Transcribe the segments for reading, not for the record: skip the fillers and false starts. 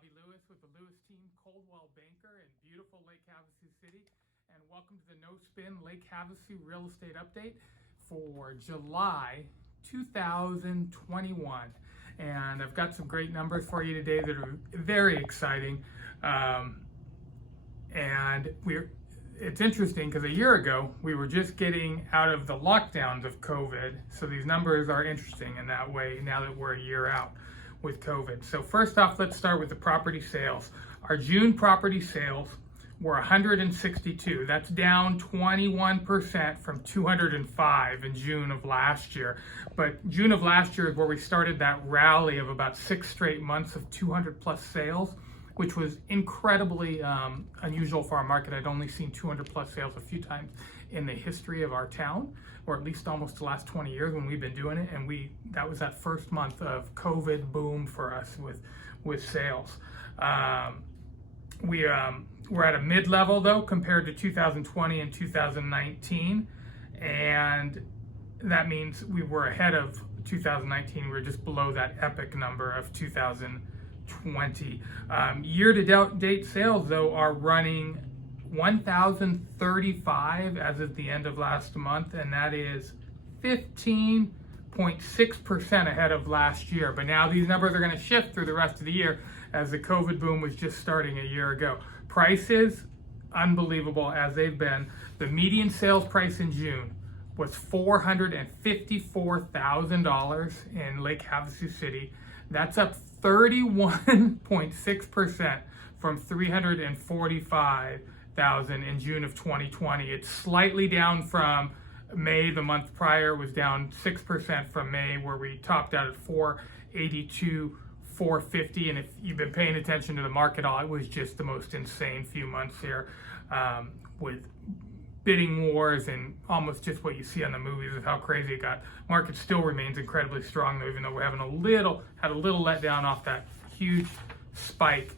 Bobby Lewis with the Lewis team, Coldwell banker in beautiful Lake Havasu City. And welcome to the No Spin Lake Havasu Real Estate Update for July 2021. And I've got some great numbers for you today that are very exciting. It's interesting because a year ago we were just getting out of the lockdowns of COVID. So these numbers are interesting in that way now that we're a year out with COVID. So first off, let's start with the property sales. Our June property sales were 162. That's down 21% from 205 in June of last year. But June of last year is where we started that rally of about 6 straight months of 200 plus sales, which was incredibly unusual for our market. I'd only seen 200 plus sales a few times in the history of our town, or at least almost the last 20 years when we've been doing it. And that was that first month of COVID boom for us with sales. We're at a mid-level though compared to 2020 and 2019, and that means we were ahead of 2019. We were just below that epic number of 2020. Year-to-date sales though are running 1,035 as of the end of last month, and that is 15.6% ahead of last year. But now these numbers are going to shift through the rest of the year as the COVID boom was just starting a year ago. Prices, unbelievable as they've been. The median sales price in June was $454,000 in Lake Havasu City. That's up 31.6% from $345,000 in June of 2020. It's slightly down from May. The month prior was down 6% from May, where we topped out at 482, 450. And if you've been paying attention to the market, it was just the most insane few months here, with bidding wars and almost just what you see on the movies of how crazy it got. Market still remains incredibly strong though, even though we're having had a little letdown off that huge spike.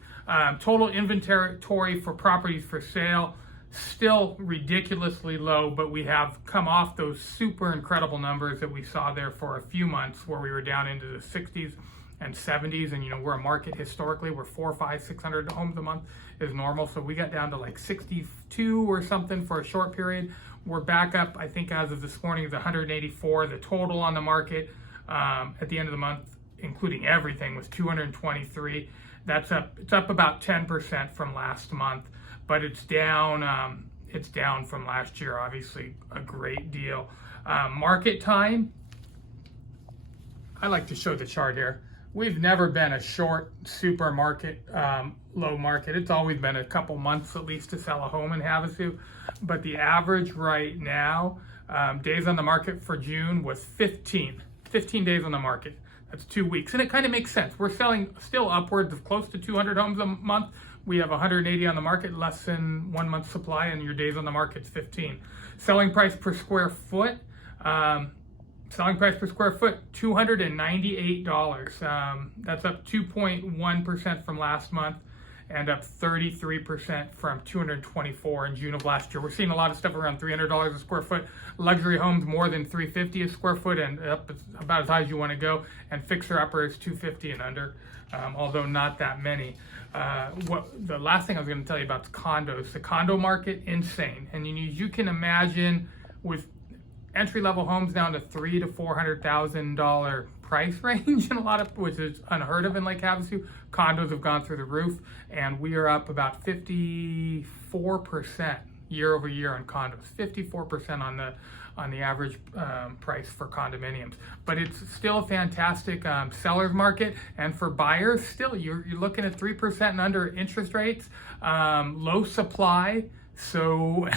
Total inventory for properties for sale, still ridiculously low, but we have come off those super incredible numbers that we saw there for a few months where we were down into the 60s and 70s. And we're a market historically where 400, 500, 600 homes a month is normal. So we got down to like 62 or something for a short period. We're back up, I think as of this morning, is 184. The total on the market at the end of the month, including everything, was 223. It's up about 10% from last month, but it's down from last year, obviously a great deal. Market time, I like to show the chart here. We've never been a short supermarket, low market. It's always been a couple months at least to sell a home in Havasu, but the average right now, days on the market for June was 15 days on the market. That's 2 weeks, and it kind of makes sense. We're selling still upwards of close to 200 homes a month. We have 180 on the market, less than 1 month supply, and your days on the market's 15. Selling price per square foot, $298. That's up 2.1% from last month, and up 33% from 224 in June of last year. We're seeing a lot of stuff around $300 a square foot. Luxury homes more than $350 a square foot, and up about as high as you want to go. And fixer upper is $250 and under, although not that many. The last thing I was going to tell you about is condos. The condo market, insane. And you can imagine with entry-level homes down to $300,000 to $400,000 price range, and which is unheard of in Lake Havasu. Condos have gone through the roof, and we are up about 54% year over year on condos. 54% on the average price for condominiums. But it's still a fantastic seller's market, and for buyers, still you're looking at 3% and under interest rates, low supply. So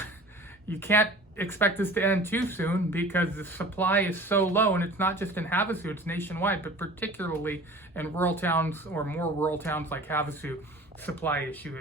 you can't expect this to end too soon because the supply is so low, and it's not just in Havasu, it's nationwide, but particularly in rural towns or more rural towns like Havasu, supply issue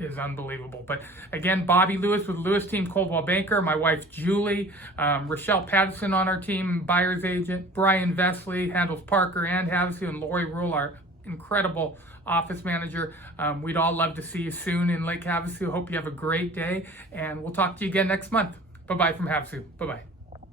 is unbelievable. But again, Bobby Lewis with the Lewis team, Coldwell banker, my wife Julie, Rochelle Patterson on our team, buyer's agent, Brian Vesley handles Parker and Havasu, and Lori Rule, our incredible office manager. We'd all love to see you soon in Lake Havasu. Hope you have a great day, and we'll talk to you again next month. Bye-bye from Havasu. Bye-bye.